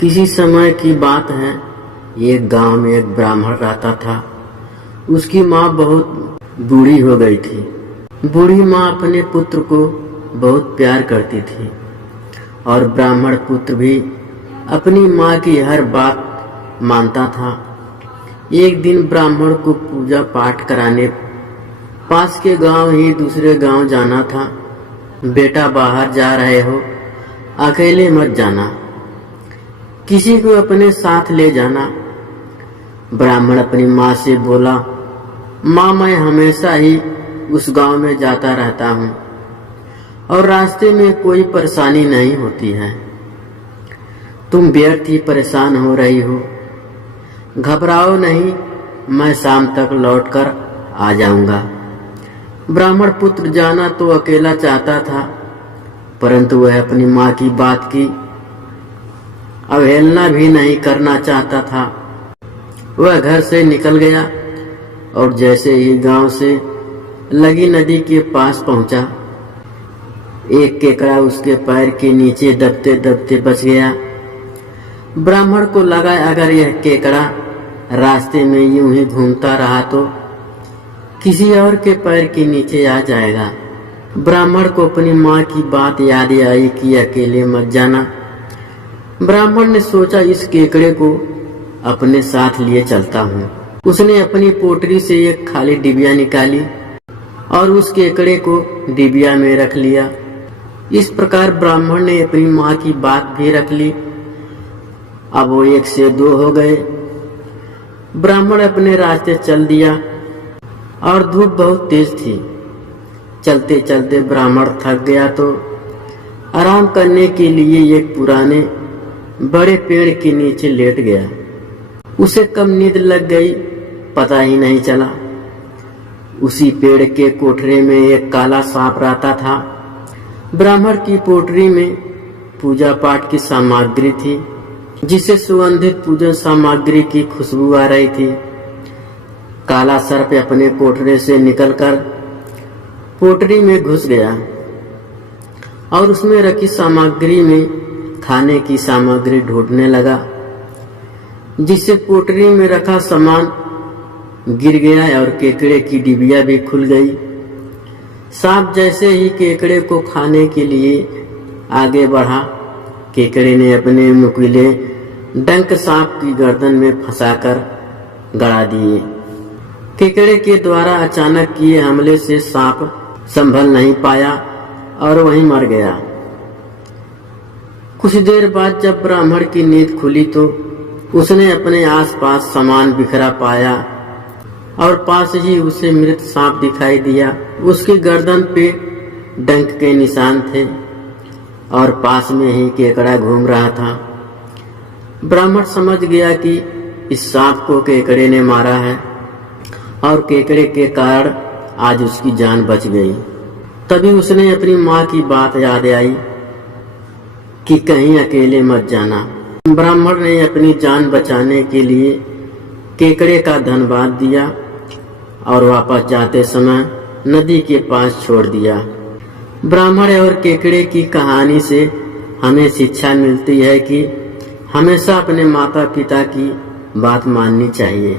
किसी समय की बात है, एक गांव में एक ब्राह्मण रहता था। उसकी माँ बहुत बूढ़ी हो गई थी। बूढ़ी माँ अपने पुत्र को बहुत प्यार करती थी और ब्राह्मण पुत्र भी अपनी माँ की हर बात मानता था। एक दिन ब्राह्मण को पूजा पाठ कराने पास के गांव ही दूसरे गांव जाना था। बेटा, बाहर जा रहे हो, अकेले मत जाना, किसी को अपने साथ ले जाना। ब्राह्मण अपनी माँ से बोला, माँ, मैं हमेशा ही उस गांव में जाता रहता हूँ और रास्ते में कोई परेशानी नहीं होती है। तुम व्यर्थ ही परेशान हो रही हो। घबराओ नहीं, मैं शाम तक लौटकर आ जाऊंगा। ब्राह्मण पुत्र जाना तो अकेला चाहता था, परंतु वह अपनी माँ की बात की अवहेलना भी नहीं करना चाहता था। वह घर से निकल गया और जैसे ही गांव से लगी नदी के पास पहुंचा, एक केकड़ा उसके पैर के नीचे दबते दबते बच गया। ब्राह्मण को लगा, अगर यह केकड़ा रास्ते में यूं ही घूमता रहा तो किसी और के पैर के नीचे आ जाएगा। ब्राह्मण को अपनी माँ की बात याद आई कि अकेले मत जाना। ब्राह्मण ने सोचा, इस केकड़े को अपने साथ लिए चलता हूँ। उसने अपनी पोटरी से एक खाली डिबिया निकाली और उस केकड़े को डिबिया में रख लिया। इस प्रकार ब्राह्मण ने अपनी माँ की बात भी रख ली। अब वो 1 से 2 हो गए। ब्राह्मण अपने रास्ते चल दिया और धूप बहुत तेज थी। चलते चलते ब्राह्मण थक गया तो आराम करने के लिए एक पुराने बड़े पेड़ के नीचे लेट गया। उसे कब नींद लग गई पता ही नहीं चला। उसी पेड़ के कोठरे में एक काला सांप रहता था। ब्राह्मण की पोटरी में पूजा पाठ की सामग्री थी, जिसे सुगंधित पूजा सामग्री की खुशबू आ रही थी। काला सर्प अपने कोठरे से निकलकर पोटरी में घुस गया और उसमें रखी सामग्री में खाने की सामग्री ढूंढने लगा, जिससे पोटरी में रखा सामान गिर गया और केकड़े की डिबिया भी खुल गई। सांप जैसे ही केकड़े को खाने के लिए आगे बढ़ा, केकड़े ने अपने नुकीले डंक सांप की गर्दन में फंसाकर गड़ा दिए। केकड़े के द्वारा अचानक किए हमले से सांप संभल नहीं पाया और वहीं मर गया। कुछ देर बाद जब ब्राह्मण की नींद खुली तो उसने अपने आसपास सामान बिखरा पाया और पास ही उसे मृत सांप दिखाई दिया। उसकी गर्दन पे डंक के निशान थे और पास में ही केकड़ा घूम रहा था। ब्राह्मण समझ गया कि इस सांप को केकड़े ने मारा है और केकड़े के कारण आज उसकी जान बच गई। तभी उसने अपनी माँ की बात याद आई कि कहीं अकेले मत जाना। ब्राह्मण ने अपनी जान बचाने के लिए केकड़े का धन्यवाद दिया और वापस जाते समय नदी के पास छोड़ दिया। ब्राह्मण और केकड़े की कहानी से हमें शिक्षा मिलती है कि हमेशा अपने माता पिता की बात माननी चाहिए।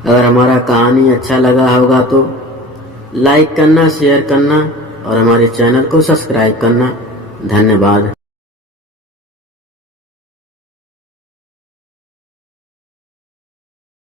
अगर हमारा कहानी अच्छा लगा होगा तो लाइक करना, शेयर करना और हमारे चैनल को सब्सक्राइब करना। धन्यवाद।